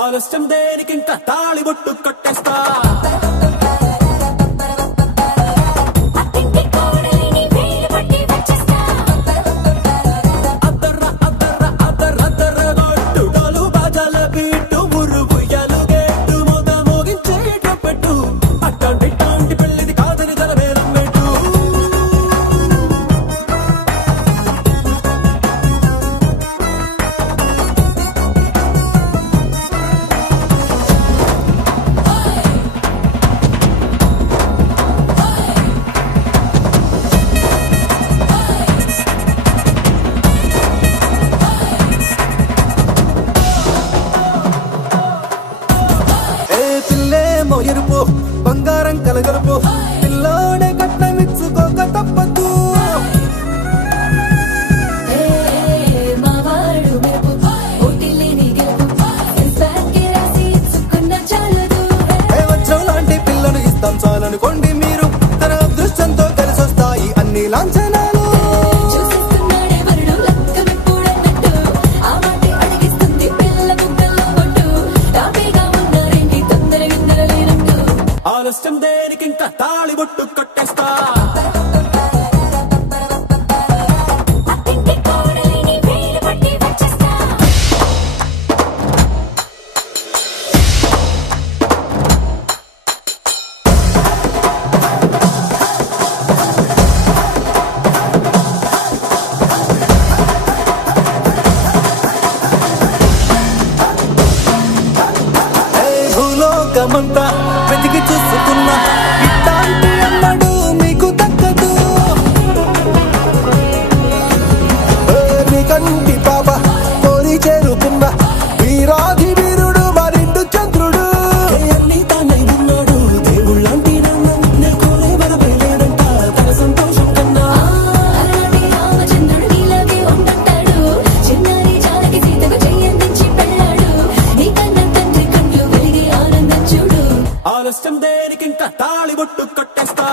ఆలస్యం దేనికింకా తాళి బొట్టు కట్టేస్తా ఎరుపు బంగారం కలగలుపు పిల్లోడే కట్నమిచ్చుకోక తప్పదు వజ్రం లాంటి పిల్లను ఇస్తాం చాలనుకోండి మీరు తన అదృష్టంతో కలిసి వస్తాయి అన్ని లాంఛనాలు ఆలస్యం దేనికింకా తాళి బొట్టు కట్టేస్తా భూలోకమంతా వెతికి చూస్తున్నా ఇట్లాంటి అమ్మడు మీకు దక్కదు నీ కంటి పాప కోరి చేరుకున్న వీరాధి వీరుడు మరిండు చంద్రుడు అన్ని తానై ఉన్నాడు దేవుళ్ళంటి నన్ను కోరే బలపై లేడంట తన సంతోషం కన్నా రామచంద్రుడు ఇలాగే ఉండంటాడు చిన్నారి జానకి సీతకు చెయ్యందించి పెళ్ళాడు నీ కన్న తండ్రి కళ్ళు వెలిగి ఆనందం చూడు ఆలస్యం దేనికింకా తాళి బొట్టు కట్టేస్తా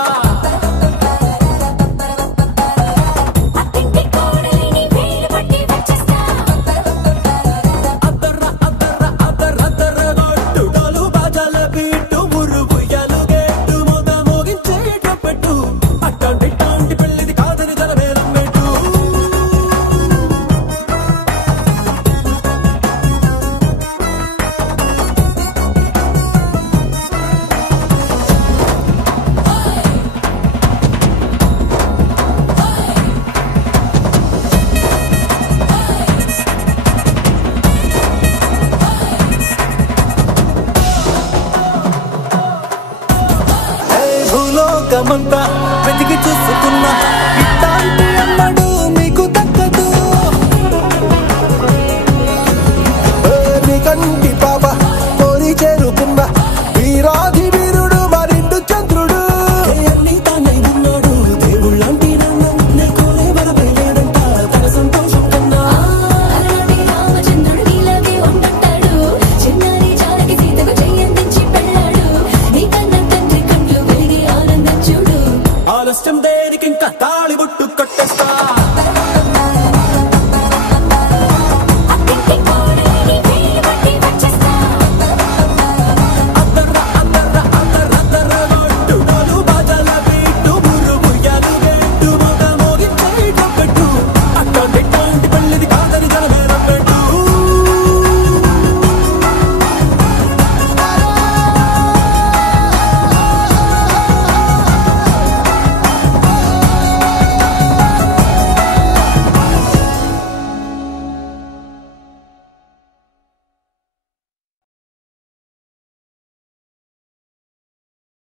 భూలోకమంతా వెతికి చూస్తున్నా